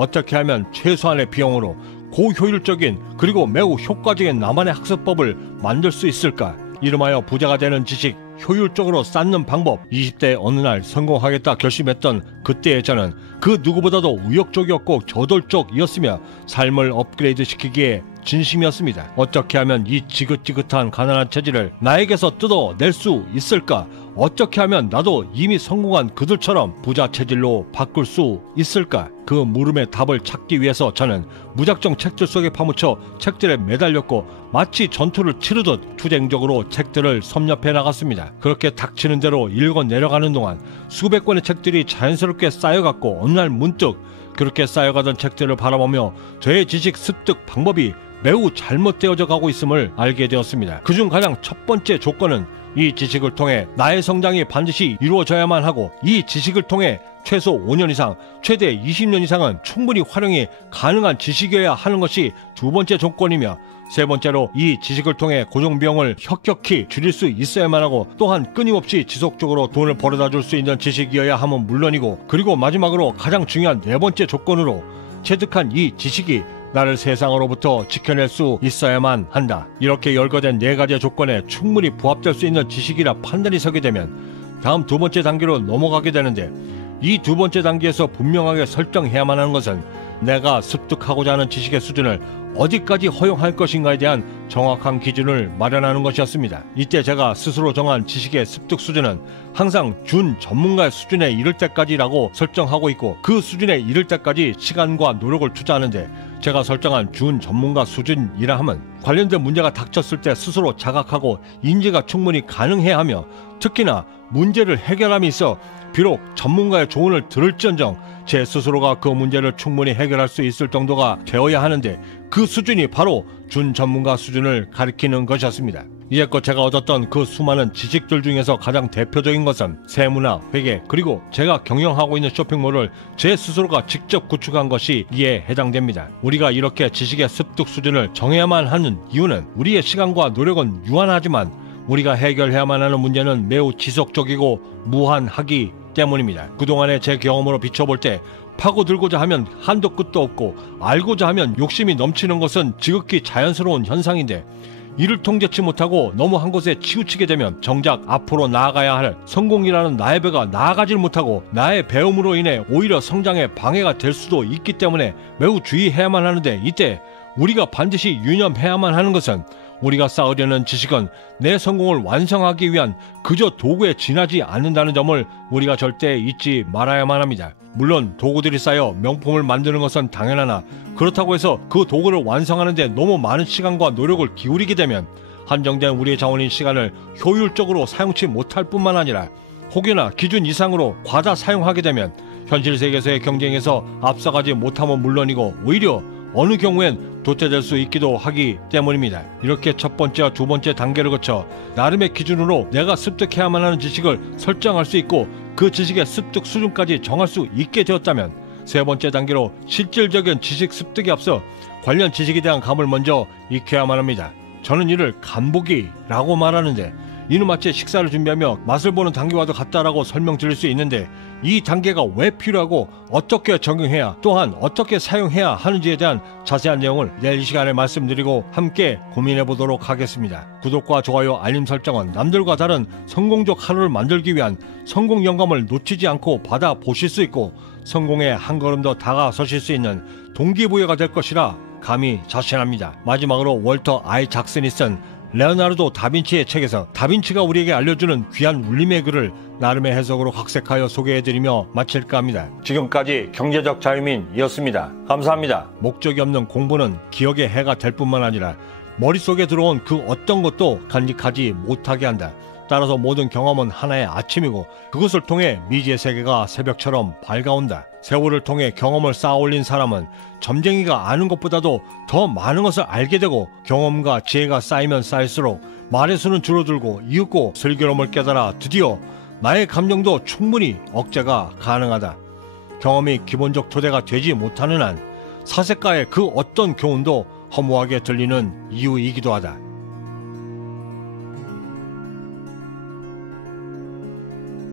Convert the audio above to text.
어떻게 하면 최소한의 비용으로 고효율적인 그리고 매우 효과적인 나만의 학습법을 만들 수 있을까? 이름하여 부자가 되는 지식, 효율적으로 쌓는 방법. 20대 어느 날 성공하겠다 결심했던 그때의 저는 그 누구보다도 의욕적이었고 저돌적이었으며 삶을 업그레이드 시키기에 진심이었습니다. 어떻게 하면 이 지긋지긋한 가난한 체질을 나에게서 뜯어낼 수 있을까? 어떻게 하면 나도 이미 성공한 그들처럼 부자 체질로 바꿀 수 있을까? 그 물음의 답을 찾기 위해서 저는 무작정 책들 속에 파묻혀 책들에 매달렸고 마치 전투를 치르듯 투쟁적으로 책들을 섭렵해 나갔습니다. 그렇게 닥치는 대로 읽어 내려가는 동안 수백 권의 책들이 자연스럽게 쌓여갔고 어느 날 문득 그렇게 쌓여가던 책들을 바라보며 저의 지식 습득 방법이 매우 잘못되어져 가고 있음을 알게 되었습니다. 그중 가장 첫 번째 조건은 이 지식을 통해 나의 성장이 반드시 이루어져야만 하고 이 지식을 통해 최소 5년 이상, 최대 20년 이상은 충분히 활용이 가능한 지식이어야 하는 것이 두 번째 조건이며 세 번째로 이 지식을 통해 고정비용을 혁혁히 줄일 수 있어야만 하고 또한 끊임없이 지속적으로 돈을 벌어다 줄 수 있는 지식이어야 함은 물론이고 그리고 마지막으로 가장 중요한 네 번째 조건으로 체득한 이 지식이 나를 세상으로부터 지켜낼 수 있어야만 한다. 이렇게 열거된 네 가지의 조건에 충분히 부합될 수 있는 지식이라 판단이 서게 되면 다음 두 번째 단계로 넘어가게 되는데 이 두 번째 단계에서 분명하게 설정해야만 하는 것은 내가 습득하고자 하는 지식의 수준을 어디까지 허용할 것인가에 대한 정확한 기준을 마련하는 것이었습니다. 이때 제가 스스로 정한 지식의 습득 수준은 항상 준 전문가의 수준에 이를 때까지라고 설정하고 있고 그 수준에 이를 때까지 시간과 노력을 투자하는데 제가 설정한 준 전문가 수준이라 함은 관련된 문제가 닥쳤을 때 스스로 자각하고 인지가 충분히 가능해야 하며 특히나 문제를 해결함에 있어 비록 전문가의 조언을 들을지언정 제 스스로가 그 문제를 충분히 해결할 수 있을 정도가 되어야 하는데 그 수준이 바로 준 전문가 수준을 가리키는 것이었습니다. 이제껏 제가 얻었던 그 수많은 지식들 중에서 가장 대표적인 것은 세무나 회계 그리고 제가 경영하고 있는 쇼핑몰을 제 스스로가 직접 구축한 것이 이에 해당됩니다. 우리가 이렇게 지식의 습득 수준을 정해야만 하는 이유는 우리의 시간과 노력은 유한하지만 우리가 해결해야만 하는 문제는 매우 지속적이고 무한하기 때문입니다. 그동안의 제 경험으로 비춰볼 때 파고들고자 하면 한도 끝도 없고 알고자 하면 욕심이 넘치는 것은 지극히 자연스러운 현상인데 이를 통제치 못하고 너무 한 곳에 치우치게 되면 정작 앞으로 나아가야 할 성공이라는 나의 배가 나아가질 못하고 나의 배움으로 인해 오히려 성장에 방해가 될 수도 있기 때문에 매우 주의해야만 하는데 이때 우리가 반드시 유념해야만 하는 것은 우리가 쌓으려는 지식은 내 성공을 완성하기 위한 그저 도구에 지나지 않는다는 점을 우리가 절대 잊지 말아야만 합니다. 물론 도구들이 쌓여 명품을 만드는 것은 당연하나 그렇다고 해서 그 도구를 완성하는 데 너무 많은 시간과 노력을 기울이게 되면 한정된 우리의 자원인 시간을 효율적으로 사용치 못할 뿐만 아니라 혹여나 기준 이상으로 과다 사용하게 되면 현실 세계에서의 경쟁에서 앞서가지 못함은 물론이고 오히려 어느 경우엔 도태될 수 있기도 하기 때문입니다. 이렇게 첫 번째와 두 번째 단계를 거쳐 나름의 기준으로 내가 습득해야만 하는 지식을 설정할 수 있고 그 지식의 습득 수준까지 정할 수 있게 되었다면 세 번째 단계로 실질적인 지식 습득에 앞서 관련 지식에 대한 감을 먼저 익혀야만 합니다. 저는 이를 간보기라고 말하는데 이는 마치 식사를 준비하며 맛을 보는 단계와도 같다라고 설명드릴 수 있는데 이 단계가 왜 필요하고 어떻게 적용해야 또한 어떻게 사용해야 하는지에 대한 자세한 내용을 내일 이 시간에 말씀드리고 함께 고민해 보도록 하겠습니다. 구독과 좋아요 알림 설정은 남들과 다른 성공적 하루를 만들기 위한 성공 영감을 놓치지 않고 받아보실 수 있고 성공에 한 걸음 더 다가서실 수 있는 동기부여가 될 것이라 감히 자신합니다. 마지막으로 월터 I 잭슨이 쓴 레오나르도 다빈치의 책에서 다빈치가 우리에게 알려주는 귀한 울림의 글을 나름의 해석으로 각색하여 소개해드리며 마칠까 합니다. 지금까지 경제적 자유민이었습니다. 감사합니다. 목적이 없는 공부는 기억의 해가 될 뿐만 아니라 머릿속에 들어온 그 어떤 것도 간직하지 못하게 한다. 따라서 모든 경험은 하나의 아침이고 그것을 통해 미지의 세계가 새벽처럼 밝아온다. 세월을 통해 경험을 쌓아올린 사람은 점쟁이가 아는 것보다도 더 많은 것을 알게 되고 경험과 지혜가 쌓이면 쌓일수록 말의 수는 줄어들고 이윽고 슬기로움을 깨달아 드디어 나의 감정도 충분히 억제가 가능하다. 경험이 기본적 토대가 되지 못하는 한 사색가의 그 어떤 교훈도 허무하게 들리는 이유이기도 하다.